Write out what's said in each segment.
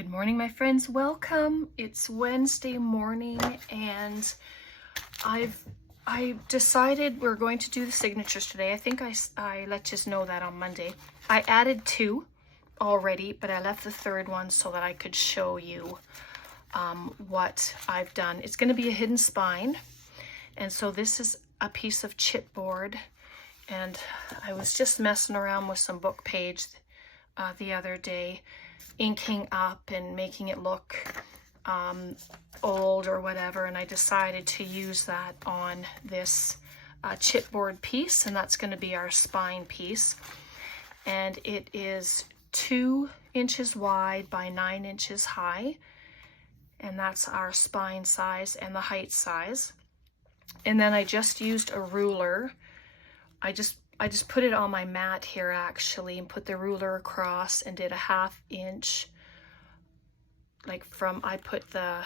Good morning, my friends. Welcome. It's Wednesday morning and I decided we're going to do the signatures today. I think I let you know that on Monday. I added 2 already, but I left the 3rd one so that I could show you what I've done. It's going to be a hidden spine. And so this is a piece of chipboard, and I was just messing around with some book page the other day, inking up and making it look old or whatever, and I decided to use that on this chipboard piece, and that's going to be our spine piece. And it is 2 inches wide by 9 inches high, and that's our spine size and the height size. And then I just used a ruler. I just put it on my mat here actually, and put the ruler across and did a 1/2 inch, like from, I put them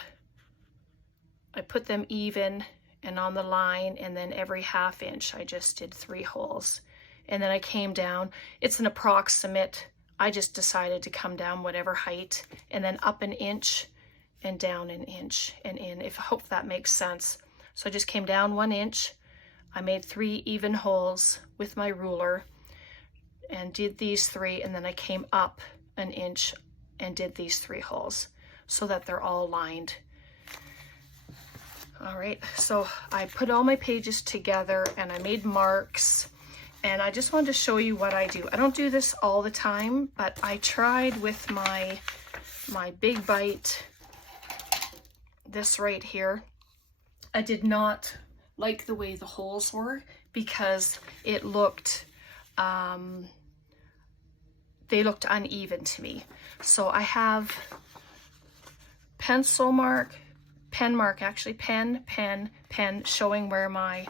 even and on the line, and then every 1/2 inch I just did 3 holes. And then I came down. It's an approximate. I just decided to come down whatever height, and then up 1 inch and down 1 inch and in. I hope that makes sense. So I just came down 1 inch. I made 3 even holes with my ruler and did these 3, and then I came up 1 inch and did these 3 holes so that they're all lined. All right, so I put all my pages together and I made marks, and I just wanted to show you what I do. I don't do this all the time, but I tried with my Big Bite, this right here. I did not like the way the holes were because it looked, they looked uneven to me. So I have pen mark, showing where my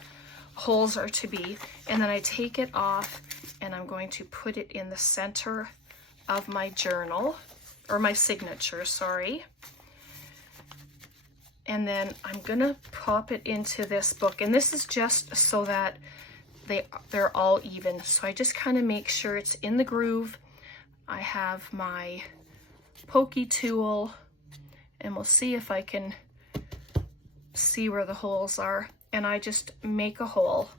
holes are to be. And then I take it off and I'm going to put it in the center of my journal, or my signature, sorry. And then I'm gonna pop it into this book, and this is just so that they're all even. So I just kind of make sure it's in the groove. I have my pokey tool, and we'll see if I can see where the holes are. And I just make a hole.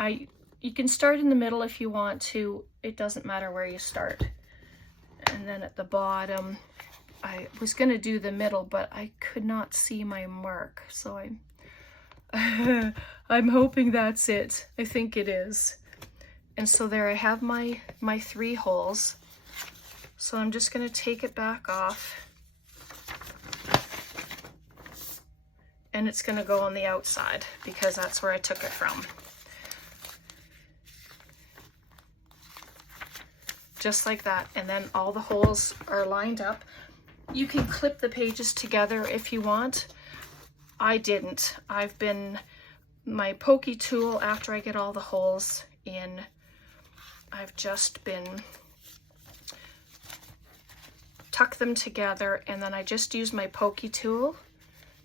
You can start in the middle if you want to. It doesn't matter where you start. And then at the bottom, I was going to do the middle, but I could not see my mark, so I'm hoping that's it. I think it is. And so there I have my 3 holes. So I'm just going to take it back off, and it's going to go on the outside because that's where I took it from. Just like that, and then all the holes are lined up. You can clip the pages together if you want. I didn't. My pokey tool, after I get all the holes in, I've just been tuck them together, and then I just use my pokey tool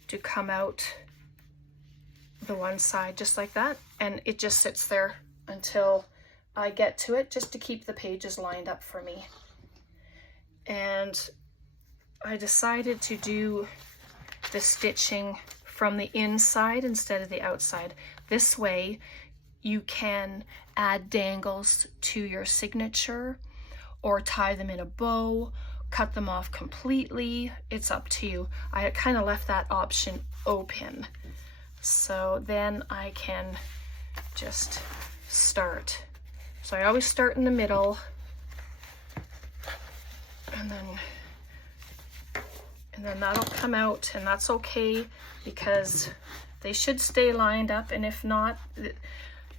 to come out the one side just like that, and it just sits there until I get to it, just to keep the pages lined up for me. And I decided to do the stitching from the inside instead of the outside. This way you can add dangles to your signature, or tie them in a bow, cut them off completely. It's up to you. I kind of left that option open. So then I can just start. So I always start in the middle, and then that'll come out, and that's okay because they should stay lined up. And if not,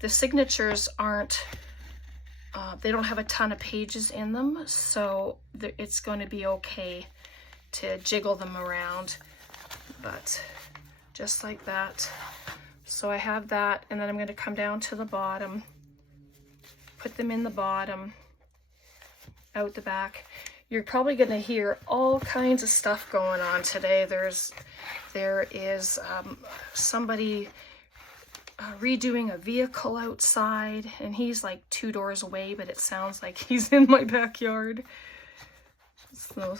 the signatures aren't, they don't have a ton of pages in them, so it's going to be okay to jiggle them around, but just like that. So I have that, and then I'm going to come down to the bottom, put them in the bottom, out the back. You're probably going to hear all kinds of stuff going on today. There is somebody redoing a vehicle outside, and he's like 2 doors away, but it sounds like he's in my backyard. So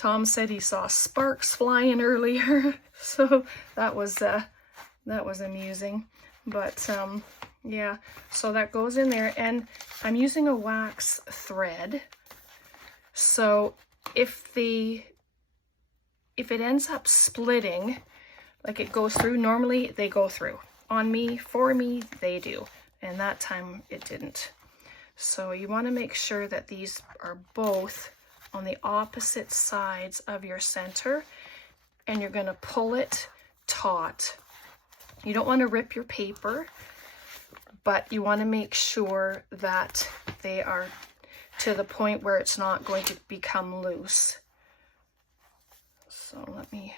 Tom said he saw sparks flying earlier, so that was amusing. But yeah, so that goes in there, and I'm using a wax thread. So if it ends up splitting, like it goes through, normally they go through. On me, for me, they do. And that time it didn't. So you want to make sure that these are both on the opposite sides of your center, and you're going to pull it taut. You don't want to rip your paper, but you want to make sure that they are to the point where it's not going to become loose. So let me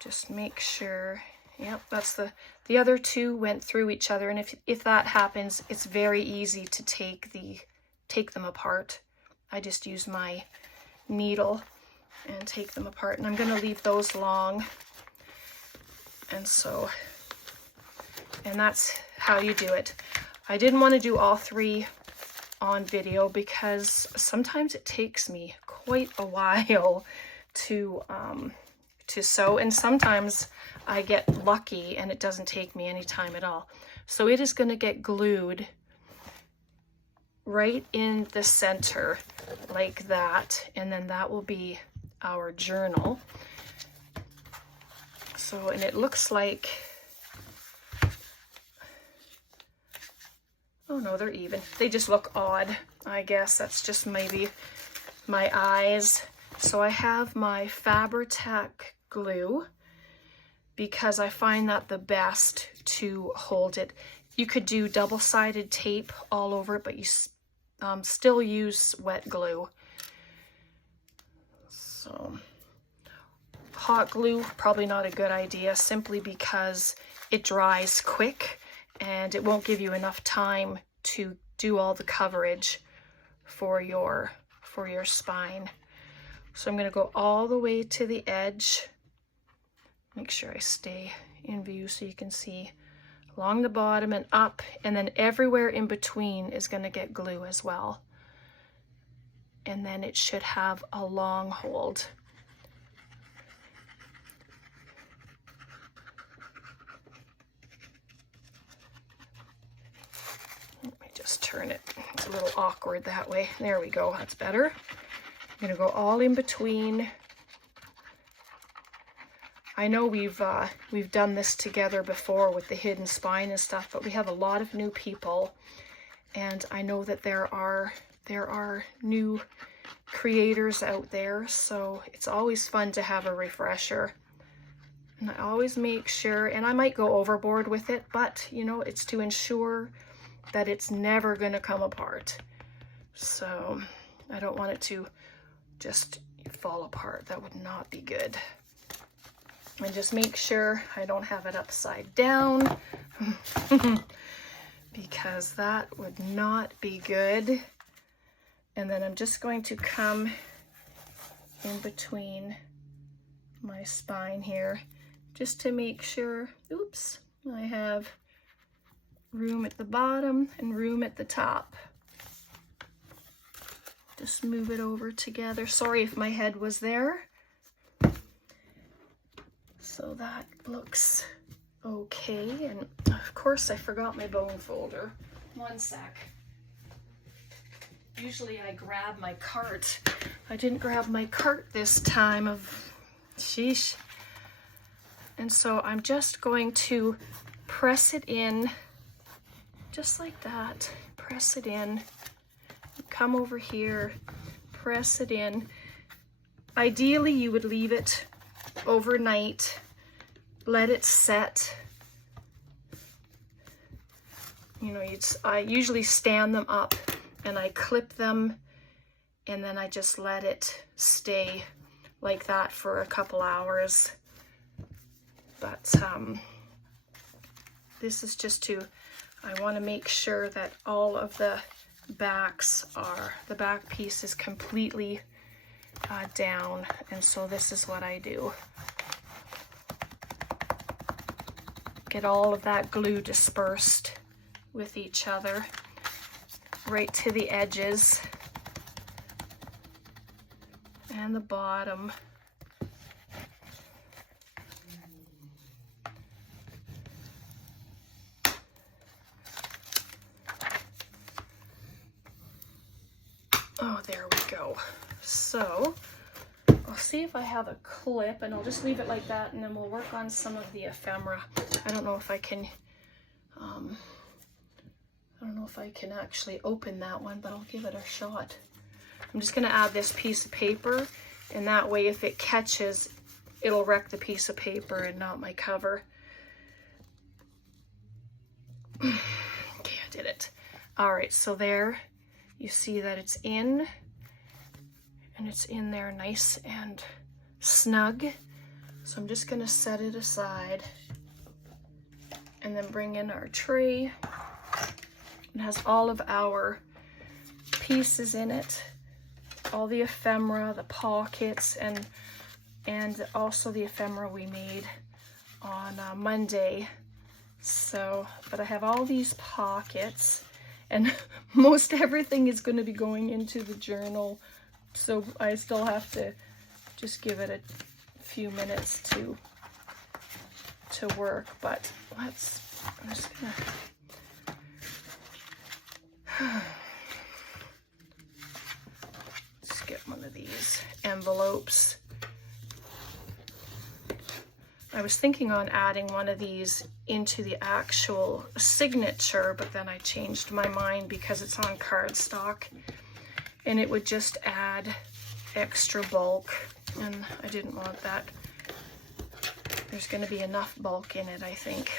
just make sure. Yep, that's the other two went through each other, and if that happens, it's very easy to take them apart. I just use my needle and take them apart, and I'm going to leave those long. And that's how you do it. I didn't want to do all three on video because sometimes it takes me quite a while to sew, and sometimes I get lucky and it doesn't take me any time at all. So it is going to get glued right in the center like that, and then that will be our journal. So, and it looks like, oh no, they're even. They just look odd. I guess that's just maybe my eyes. So I have my Fabri-Tac glue because I find that the best to hold it. You could do double-sided tape all over it, but you still use wet glue. So hot glue, probably not a good idea, simply because it dries quick and it won't give you enough time to do all the coverage for your spine. So I'm going to go all the way to the edge. Make sure I stay in view so you can see along the bottom and up, and then everywhere in between is going to get glue as well. And then it should have a long hold. Let me just turn it. It's a little awkward that way. There we go. That's better. I'm going to go all in between. I know we've done this together before with the hidden spine and stuff, but we have a lot of new people, and I know that there are new creators out there, so it's always fun to have a refresher. And I always make sure, and I might go overboard with it, but you know, it's to ensure that it's never going to come apart. So I don't want it to just fall apart. That would not be good. And just make sure I don't have it upside down because that would not be good. And then I'm just going to come in between my spine here just to make sure, oops, I have room at the bottom and room at the top. Just move it over together. Sorry if my head was there. So that looks okay. And of course I forgot my bone folder. One sec. Usually I grab my cart. I didn't grab my cart this time. Sheesh. And so I'm just going to press it in just like that. Press it in. Come over here. Press it in. Ideally you would leave it overnight, let it set. You know, I usually stand them up and I clip them, and then I just let it stay like that for a couple hours. But this is just I want to make sure that all of the back piece is completely down, and so this is what I do. Get all of that glue dispersed with each other right to the edges, and the bottom. Oh, there we go. So I'll see if I have a clip, and I'll just leave it like that, and then we'll work on some of the ephemera. I don't know if I can, actually open that one, but I'll give it a shot. I'm just going to add this piece of paper, and that way if it catches, it'll wreck the piece of paper and not my cover. Okay, I did it. All right, so there you see that it's in, and it's in there nice and snug. So I'm just going to set it aside and then bring in our tray. It has all of our pieces in it, all the ephemera, the pockets, and also the ephemera we made on Monday. So, but I have all these pockets, and most everything is going to be going into the journal, so I still have to just give it a few minutes to work. But I'm just gonna let's get one of these envelopes. I was thinking on adding one of these into the actual signature, but then I changed my mind because it's on cardstock and it would just add extra bulk, and I didn't want that. There's going to be enough bulk in it, I think.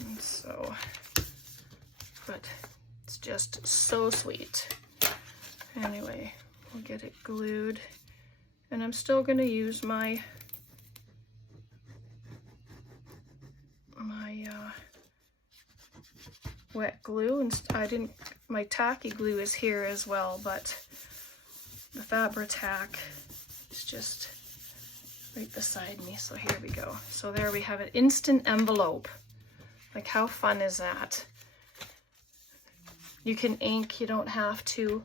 And so, but it's just so sweet. Anyway, we'll get it glued. And I'm still going to use my wet glue, and my tacky glue is here as well, but the Fabri-Tac is just right beside me. So here we go. So there we have an instant envelope. Like, how fun is that? You can ink, you don't have to.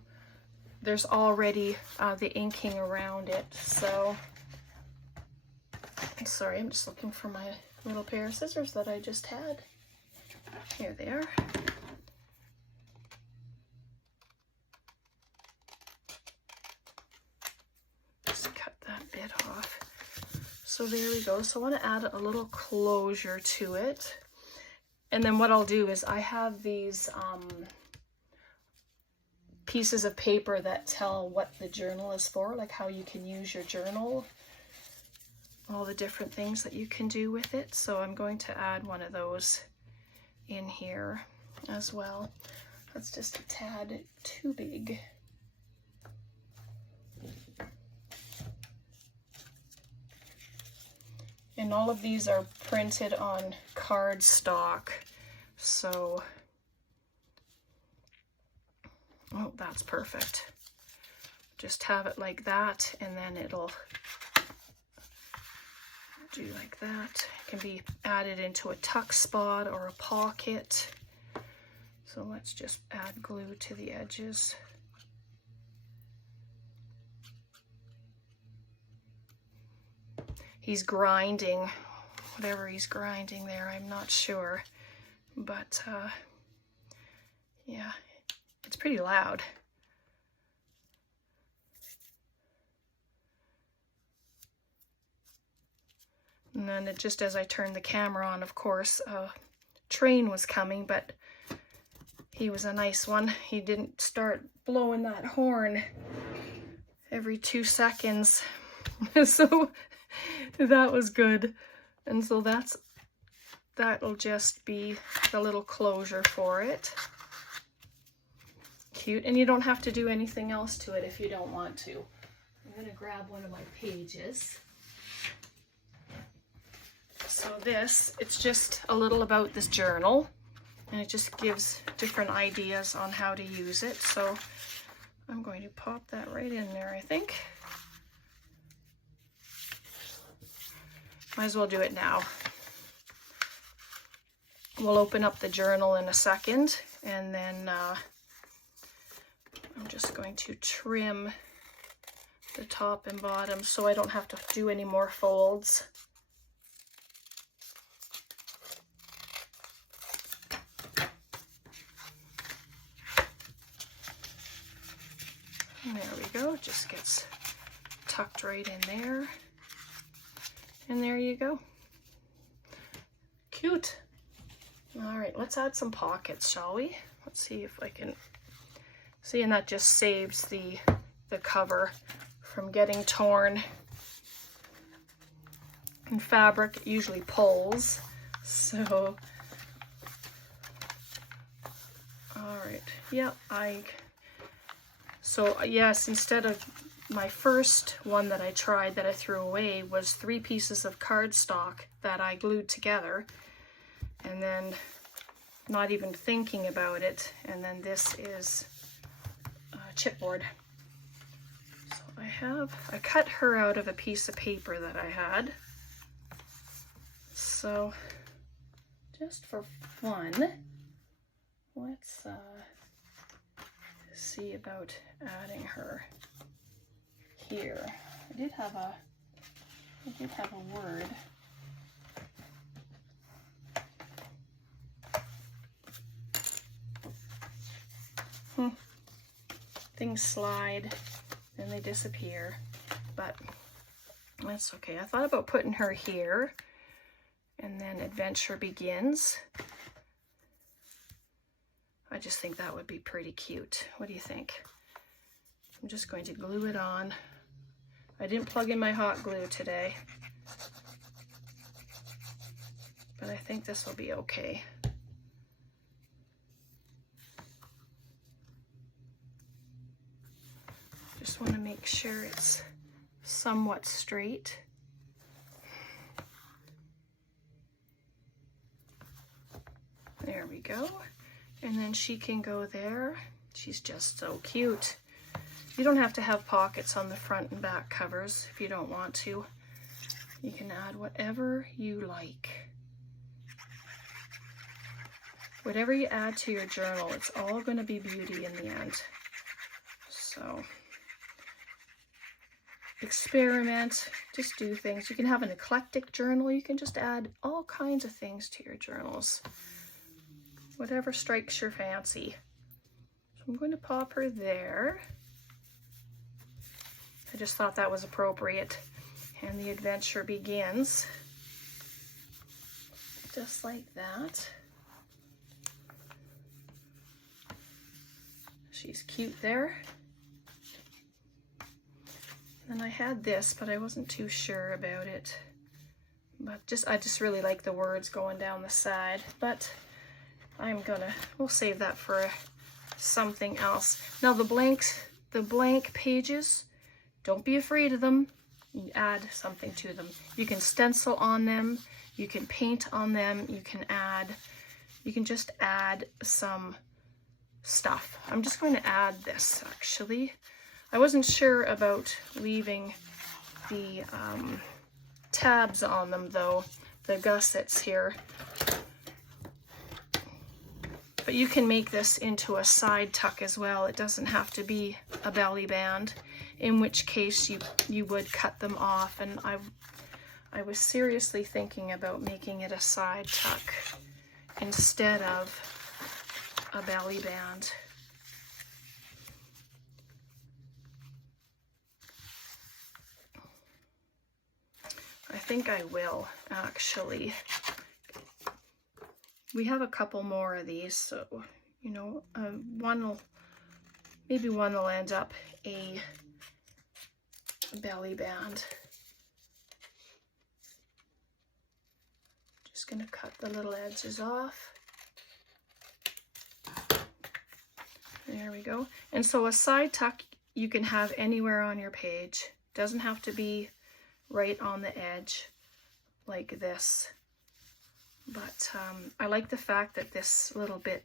There's already the inking around it. So, sorry, I'm just looking for my little pair of scissors that I just had. Here they are. Just cut that bit off. So there we go. So I want to add a little closure to it. And then what I'll do is I have these pieces of paper that tell what the journal is for, like how you can use your journal, all the different things that you can do with it. So I'm going to add one of those in here as well. That's just a tad too big. And all of these are printed on cardstock, so oh, that's perfect. Just have it like that, and then it'll do like that. It can be added into a tuck spot or a pocket. So let's just add glue to the edges. He's grinding, whatever he's grinding there, I'm not sure. But yeah, it's pretty loud. And then just as I turned the camera on, of course, a train was coming, but he was a nice one. He didn't start blowing that horn every 2 seconds. So that was good. And so that'll just be the little closure for it. Cute. And you don't have to do anything else to it if you don't want to. I'm going to grab one of my pages. So it's just a little about this journal, and it just gives different ideas on how to use it. So I'm going to pop that right in there, I think. Might as well do it now. We'll open up the journal in a second, and then I'm just going to trim the top and bottom so I don't have to do any more folds. And there we go, it just gets tucked right in there. And there you go. Cute. All right, let's add some pockets, shall we? Let's see if I can see, and that just saves the cover from getting torn. In fabric, it usually pulls, so all right. Yeah, so yes, instead of my first one that I tried that I threw away was 3 pieces of cardstock that I glued together, and then not even thinking about it, and then this is chipboard. So I cut her out of a piece of paper that I had. So just for fun, let's see about adding her here. I did have a word. Things slide and they disappear, but that's okay. I thought about putting her here, and then adventure begins. I just think that would be pretty cute. What do you think? I'm just going to glue it on. I didn't plug in my hot glue today, but I think this will be okay. Just want to make sure it's somewhat straight. There we go. And then she can go there. She's just so cute. You don't have to have pockets on the front and back covers if you don't want to. You can add whatever you like. Whatever you add to your journal, it's all going to be beauty in the end. So experiment, just do things. You can have an eclectic journal. You can just add all kinds of things to your journals. Whatever strikes your fancy. So I'm going to pop her there. I just thought that was appropriate. And the adventure begins. Just like that. She's cute there. And I had this, but I wasn't too sure about it. But I just really like the words going down the side. But we'll save that for something else. Now the blank pages, don't be afraid of them. You add something to them. You can stencil on them, you can paint on them, you can just add some stuff. I'm just going to add this actually. I wasn't sure about leaving the tabs on them though, the gussets here. But you can make this into a side tuck as well. It doesn't have to be a belly band, in which case you would cut them off. And I was seriously thinking about making it a side tuck instead of a belly band. I think I will actually. We have a couple more of these, so you know, maybe one will end up a belly band. Just gonna cut the little edges off. There we go. And so a side tuck you can have anywhere on your page. Doesn't have to be right on the edge like this. But I like the fact that this little bit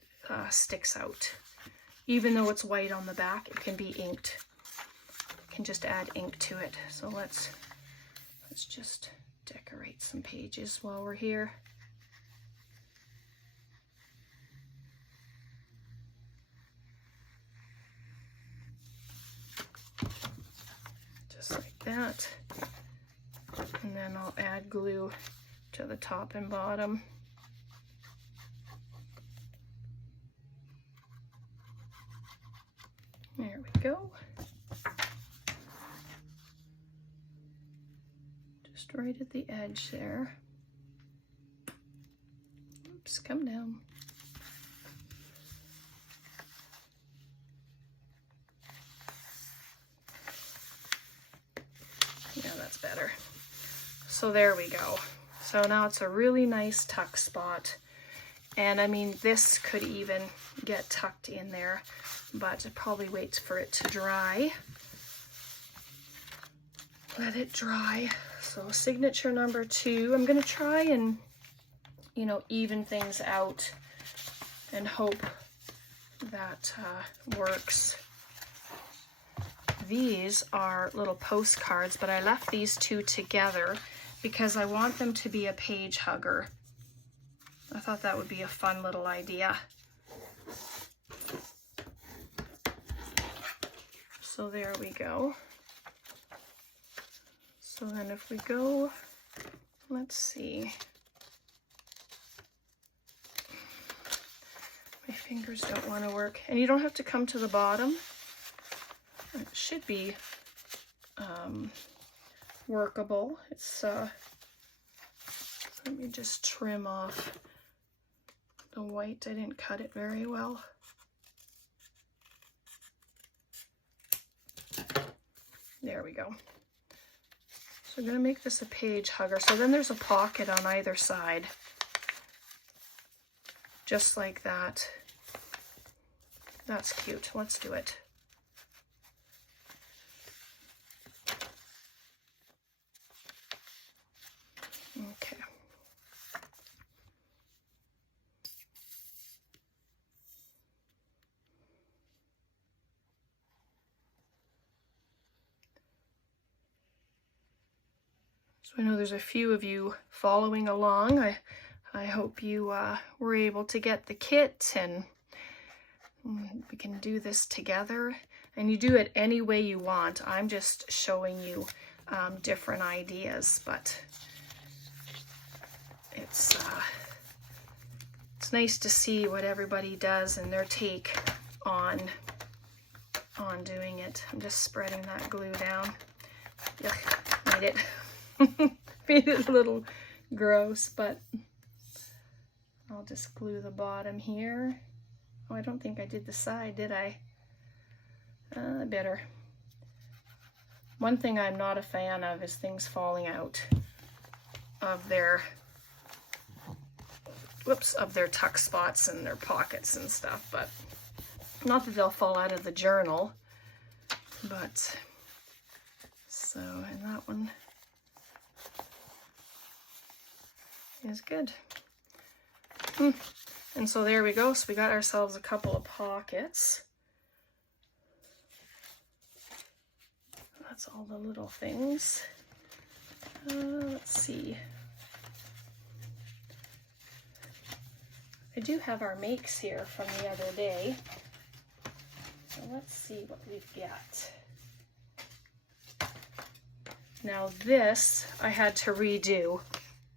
sticks out. Even though it's white on the back, it can be inked. You can just add ink to it. So let's just decorate some pages while we're here. that. And then I'll add glue to the top and bottom. There we go. Just right at the edge there. Oops, come down. Yeah, that's better. So there we go. So now it's a really nice tuck spot. And I mean, this could even get tucked in there, but it probably waits for it to dry. Let it dry. So signature number 2, I'm gonna try and, you know, even things out and hope that works. These are little postcards, but I left these 2 together because I want them to be a page hugger. I thought that would be a fun little idea. So there we go. So then if we go, let's see. My fingers don't want to work. And you don't have to come to the bottom. It should be workable. It's let me just trim off the white. I didn't cut it very well. There we go. So I'm going to make this a page hugger. So then there's a pocket on either side. Just like that. That's cute. Let's do it. Okay. So I know there's a few of you following along. I hope you were able to get the kit, and we can do this together. And you do it any way you want. I'm just showing you different ideas, but it's nice to see what everybody does and their take on doing it. I'm just spreading that glue down. Yuck, made it made it a little gross, but I'll just glue the bottom here. Oh, I don't think I did the side, did I? Better. One thing I'm not a fan of is things falling out of their of their tuck spots and their pockets and stuff, but not that they'll fall out of the journal, but so, and that one is good. And so there we go. So we got ourselves a couple of pockets. That's all the little things. Let's see. I do have our makes here from the other day. So let's see what we've got. Now this I had to redo.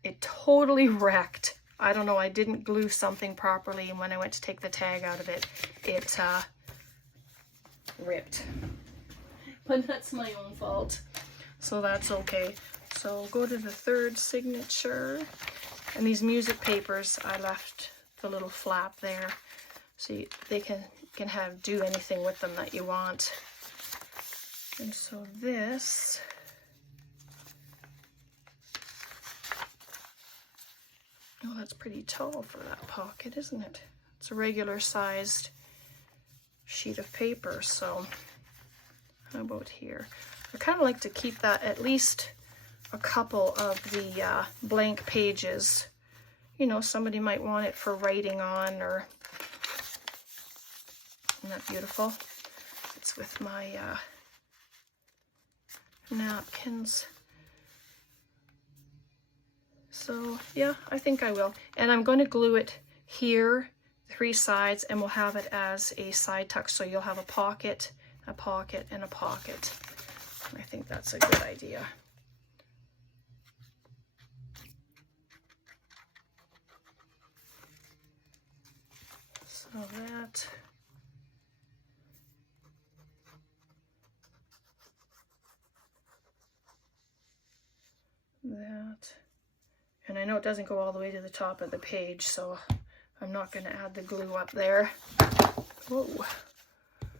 It totally wrecked. I don't know, I didn't glue something properly, and when I went to take the tag out of it, it ripped. But that's my own fault, so that's okay. So go to the 3rd signature, and these music papers, I left the little flap there, so they can do anything with them that you want. And so this, oh, that's pretty tall for that pocket, isn't it? It's a regular sized sheet of paper, so how about here? I kind of like to keep that at least a couple of the blank pages. You know, somebody might want it for writing on, or isn't that beautiful? It's with my napkins. So yeah, I think I will. And I'm going to glue it here, 3 sides, and we'll have it as a side tuck. So you'll have a pocket, and a pocket. I think that's a good idea. So that, and I know it doesn't go all the way to the top of the page, so I'm not going to add the glue up there. Whoa,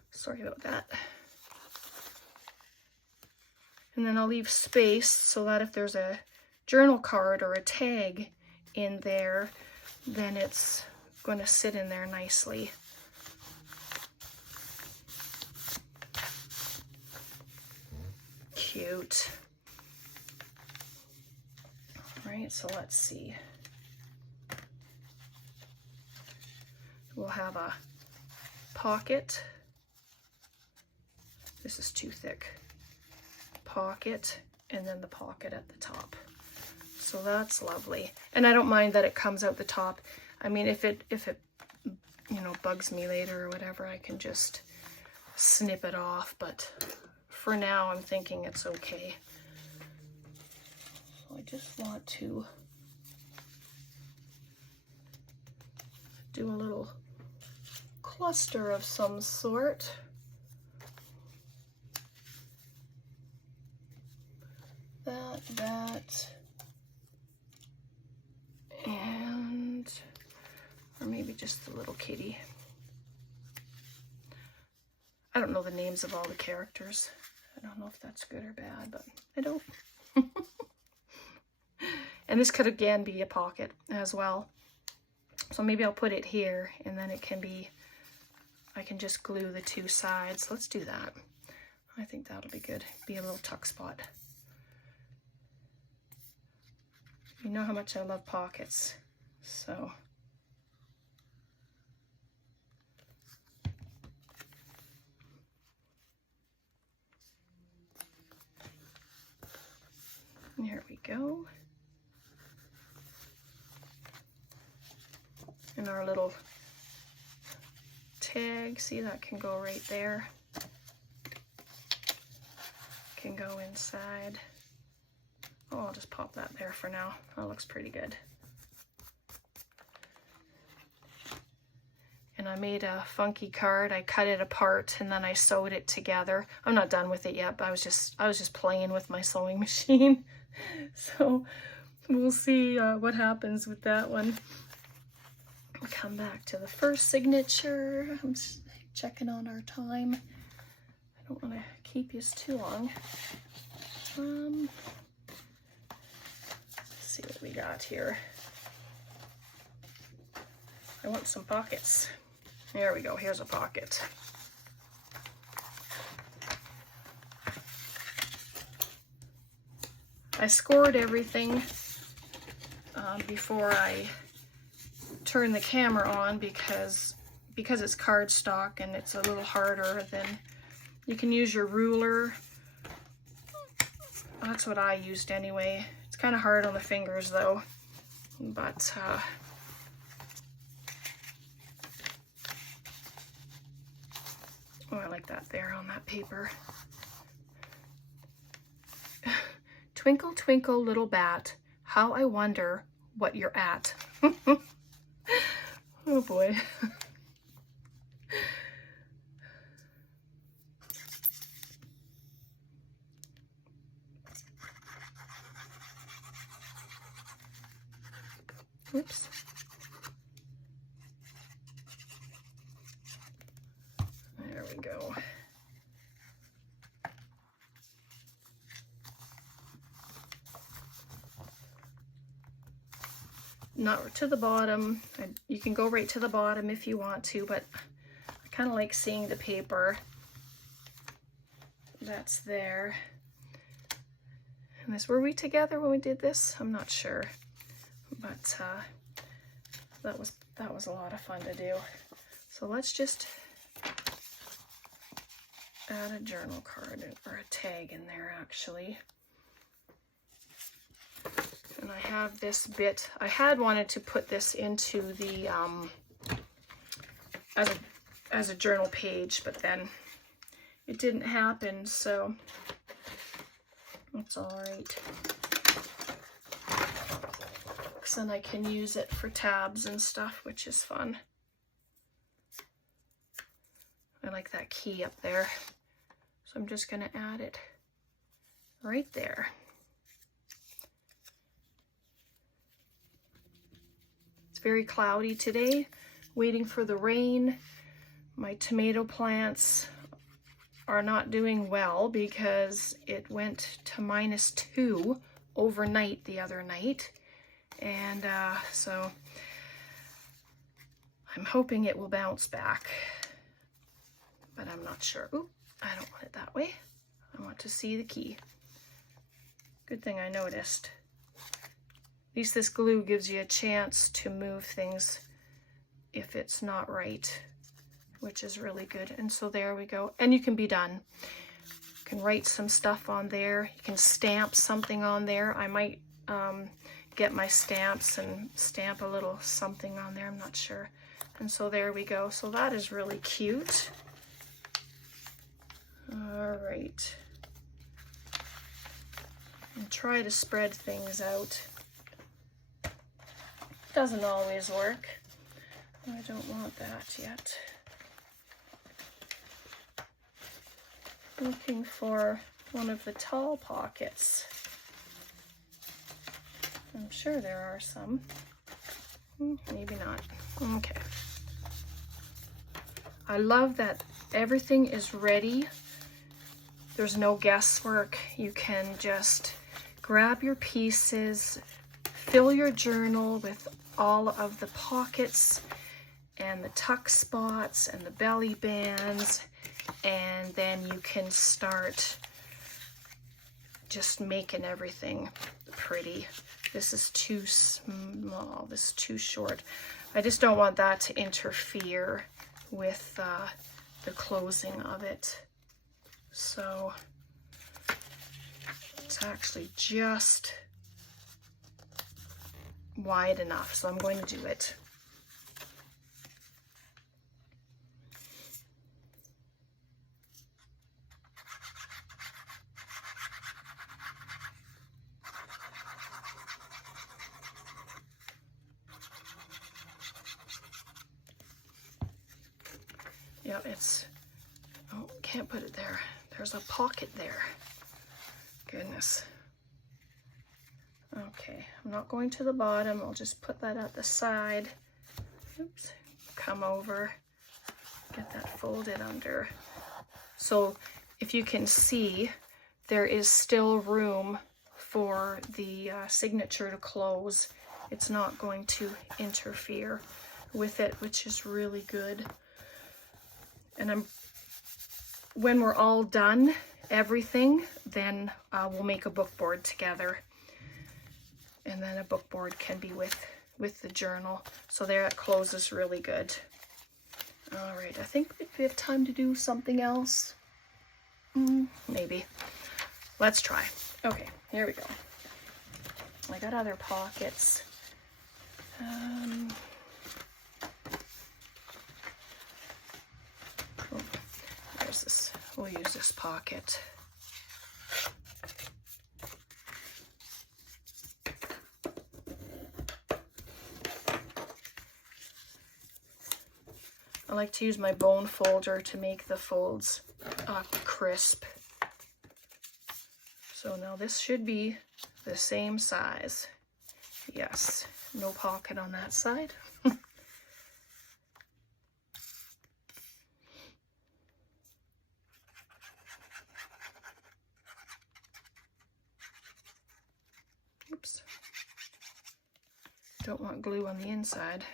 sorry about that. And then I'll leave space so that if there's a journal card or a tag in there, then it's going to sit in there nicely. Cute. All right, so let's see. We'll have a pocket. This is too thick. Pocket, and then the pocket at the top. So that's lovely. And I don't mind that it comes out the top. I mean, if it you know, bugs me later or whatever, I can just snip it off, but for now I'm thinking it's okay. So I just want to do a little cluster of some sort. That, and, or maybe just the little kitty. I don't know the names of all the characters. I don't know if that's good or bad, but I don't. And this could again be a pocket as well. So maybe I'll put it here, and then it can be, I can just glue the two sides. Let's do that. I think that'll be good. Be a little tuck spot. You know how much I love pockets, so. There we go. And our little tag, see, that can go right there. Can go inside. Oh, I'll just pop that there for now. That looks pretty good. And I made a funky card. I cut it apart and then I sewed it together. I'm not done with it yet, but I was just playing with my sewing machine. So we'll see what happens with that one. We'll come back to the first signature. I'm just checking on our time. I don't want to keep you too long. See what we got here. I want some pockets. There we go, here's a pocket. I scored everything before I turn the camera on because it's cardstock and it's a little harder than, you can use your ruler. That's what I used anyway. It's kind of hard on the fingers though, but oh, I like that there on that paper. Twinkle, twinkle, little bat, how I wonder what you're at. Oh boy. Whoops. There we go. Not to the bottom. You can go right to the bottom if you want to, but I kind of like seeing the paper that's there. And this, were we together when we did this? I'm not sure, but that was a lot of fun to do. So let's just add a journal card or a tag in there actually. And I have this bit. I had wanted to put this into the as a journal page, but then it didn't happen. So That's all right. Because then I can use it for tabs and stuff, which is fun. I like that key up there. So I'm just going to add it right there. It's very cloudy today, waiting for the rain. My tomato plants are not doing well because it went to -2 overnight the other night. And so I'm hoping it will bounce back, but I'm not sure. Oop, I don't want it that way. I want to see the key. Good thing I noticed. At least this glue gives you a chance to move things if it's not right, which is really good. And so there we go. And you can be done. You can write some stuff on there. You can stamp something on there. I might get my stamps and stamp a little something on there. I'm not sure. And so there we go. So that is really cute. All right. And try to spread things out. Doesn't always work. I don't want that yet. Looking for one of the tall pockets. I'm sure there are some. Maybe not. Okay. I love that everything is ready. There's no guesswork. You can just grab your pieces, fill your journal with all of the pockets and the tuck spots and the belly bands, and then you can start just making everything pretty. This is too small, this is too short. I just don't want that to interfere with the closing of it. So it's actually just wide enough, so I'm going to do it. Yeah, it's, oh, can't put it there. There's a pocket there. Goodness. Okay, I'm not going to the bottom. I'll just put that at the side. Oops, come over, get that folded under. So if you can see, there is still room for the signature to close. It's not going to interfere with it, which is really good. And when we're all done, everything, then we'll make a book board together. And then a book board can be with the journal. So there, it closes really good. All right, I think we have time to do something else. Maybe. Let's try. Okay, here we go. I got other pockets. There's this. We'll use this pocket. I like to use my bone folder to make the folds crisp. So now this should be the same size. Yes, no pocket on that side. Oops. Don't want glue on the inside.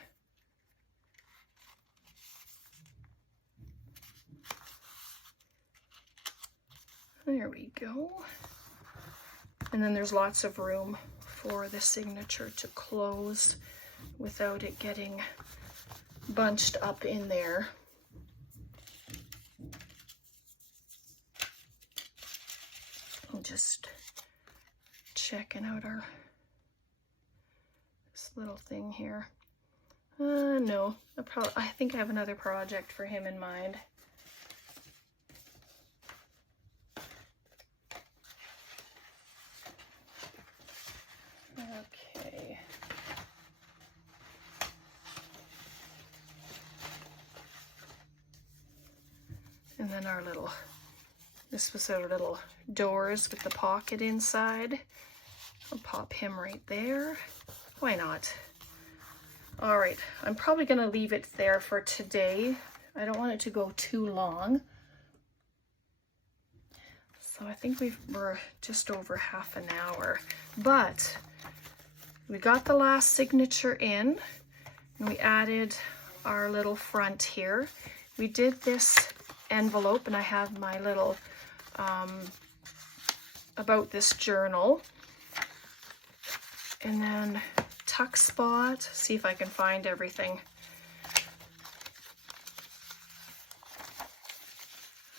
There we go. And then there's lots of room for the signature to close without it getting bunched up in there. I'm just checking out this little thing here. No, I think I have another project for him in mind. And then our little, this was our little doors with the pocket inside. I'll pop him right there. Why not? All right, I'm probably gonna leave it there for today. I don't want it to go too long. So I think we're just over half an hour, but we got the last signature in, and we added our little front here. We did this envelope, and I have my little about this journal, and then tuck spot. See if I can find everything.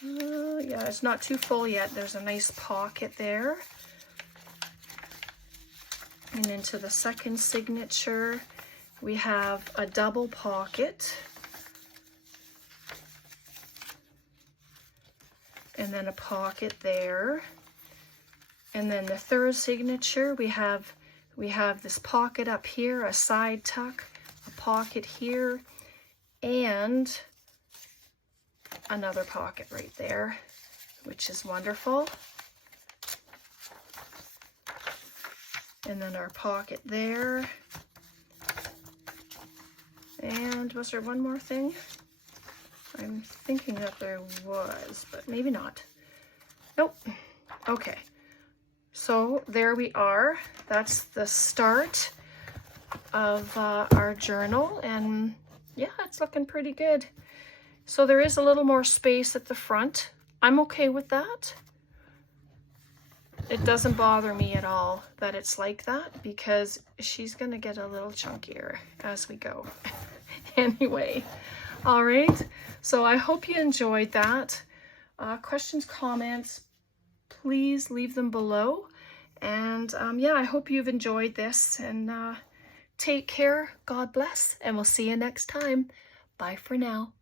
Yeah, it's not too full yet. There's a nice pocket there. And into the second signature, we have a double pocket. And then a pocket there. And then the third signature, we have this pocket up here, a side tuck, a pocket here, and another pocket right there, which is wonderful. And then our pocket there. And was there one more thing? I'm thinking that there was, but maybe not. Nope. Okay. So there we are. That's the start of our journal, and yeah, it's looking pretty good. So there is a little more space at the front. I'm okay with that. It doesn't bother me at all that it's like that, because she's gonna get a little chunkier as we go. Anyway, all right. So I hope you enjoyed that. Questions, comments, please leave them below. And yeah, I hope you've enjoyed this, and take care. God bless, and we'll see you next time. Bye for now.